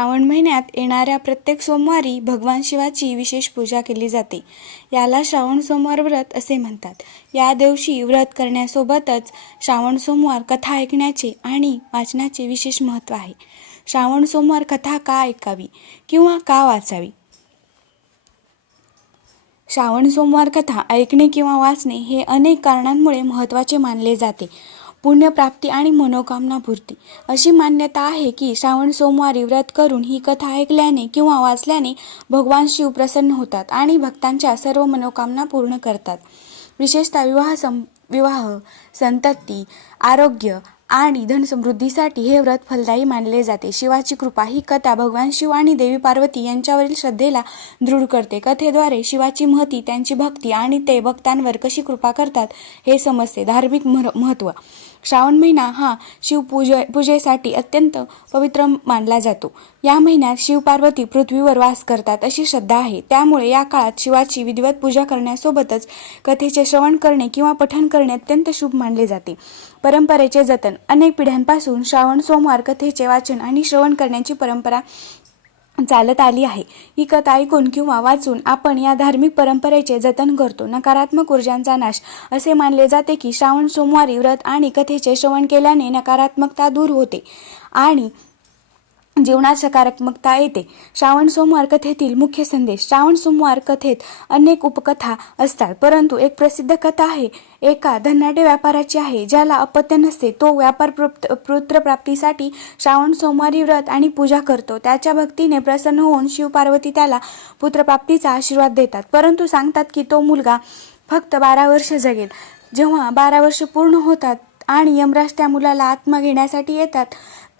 श्रावण महिन्यात येणाऱ्या प्रत्येक सोमवारी भगवान शिवाची विशेष पूजा केली जाते. याला श्रावण सोमवार व्रत असे म्हणतात. या दिवशी व्रत करण्यासोबतच श्रावण सोमवार कथा ऐकण्याचे आणि वाचनाचे विशेष महत्त्व आहे. श्रावण सोमवार कथा का ऐकावी किंवा का वाचावी? श्रावण सोमवार कथा ऐकणे किंवा वाचणे हे अनेक कारणांमुळे महत्त्वाचे मानले जाते. पुण्यप्राप्ती आणि मनोकामना पूर्ती. अशी मान्यता आहे की श्रावण सोमवारी व्रत करून ही कथा ऐकल्याने किंवा वाचल्याने भगवान शिव प्रसन्न होतात आणि भक्तांच्या सर्व मनोकामना पूर्ण करतात. विशेषतः विवाह सं विवाह संतती आरोग्य आणि धनसमृद्धीसाठी हे व्रत फलदायी मानले जाते. शिवाची कृपा ही कथा भगवान शिव आणि देवी पार्वती यांच्यावरील श्रद्धेला दृढ करते. कथेद्वारे शिवाची महती त्यांची भक्ती आणि ते भक्तांवर कशी कृपा करतात हे समजते. धार्मिक महत्त्व श्रावण महिना हा शिवपूजे पूजेसाठी अत्यंत पवित्र मानला जातो. या महिन्यात शिव पार्वती पृथ्वीवर वास करतात अशी श्रद्धा आहे. त्यामुळे या काळात शिवाची विधिवत पूजा करण्यासोबतच कथेचे श्रवण करणे किंवा पठण करणे अत्यंत शुभ मानले जाते. परंपरेचे जतन अनेक पिढ्यांपासून श्रावण सोमवार कथेचे वाचन आणि श्रवण करण्याची परंपरा चालत आली आहे. ही कथा ऐकून किंवा वाचून आपण या धार्मिक परंपरेचे जतन करतो. नकारात्मक ऊर्जांचा नाश असे मानले जाते की श्रावण सोमवारी व्रत आणि कथेचे श्रवण केल्याने नकारात्मकता दूर होते. आणि जीवनात सकारात्मकता येते. श्रावण सोमवार कथेतील मुख्य संदेश. श्रावण सोमवार कथेत अनेक उपकथा असतात परंतु एक प्रसिद्ध कथा आहे. एका धनाढ्य व्यापाराची आहे ज्याला अपत्य नसते. तो व्यापार पुत्रप्राप्तीसाठी श्रावण सोमवारी व्रत आणि पूजा करतो. त्याच्या भक्तीने प्रसन्न होऊन शिव पार्वती त्याला पुत्रप्राप्तीचा आशीर्वाद देतात. परंतु सांगतात की तो मुलगा फक्त बारा वर्ष जगेल. जेव्हा बारा वर्ष पूर्ण होतात आणि यमराज त्या मुलाला आत्मा घेण्यासाठी येतात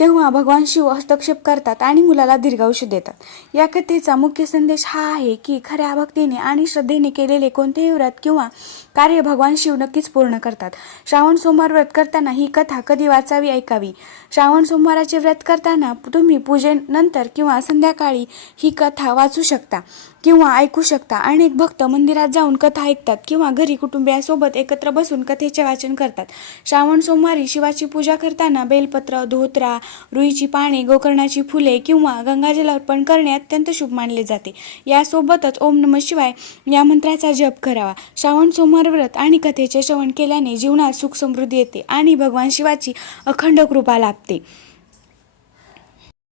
तेव्हा भगवान शिव हस्तक्षेप करतात आणि मुलाला दीर्घायुष्य देतात. या कथेचा मुख्य संदेश हा आहे की खऱ्या भक्तीने आणि श्रद्धेने केलेले कोणतेही व्रत किंवा कार्य भगवान शिव नक्कीच पूर्ण करतात. श्रावण सोमवार व्रत करताना ही कथा कधी वाचावी ऐकावी? श्रावण सोमवाराचे व्रत करताना तुम्ही पूजेनंतर किंवा संध्याकाळी ही कथा वाचू शकता किंवा ऐकू शकता. अनेक भक्त मंदिरात जाऊन कथा ऐकतात किंवा घरी कुटुंबियासोबत एकत्र बसून कथेचे वाचन करतात. श्रावण सोमवारी शिवाची पूजा करताना बेलपत्र धोत्रा रुईची पाने गोकर्णाची फुले किंवा गंगाजल अर्पण करणे अत्यंत शुभ मानले जाते. यासोबतच ओम नम शिवाय या मंत्राचा जप करावा. श्रावण सोमवार व्रत आणि कथेचे श्रवण केल्याने जीवनात सुख समृद्धी येते आणि भगवान शिवाची अखंड कृपा लाभते.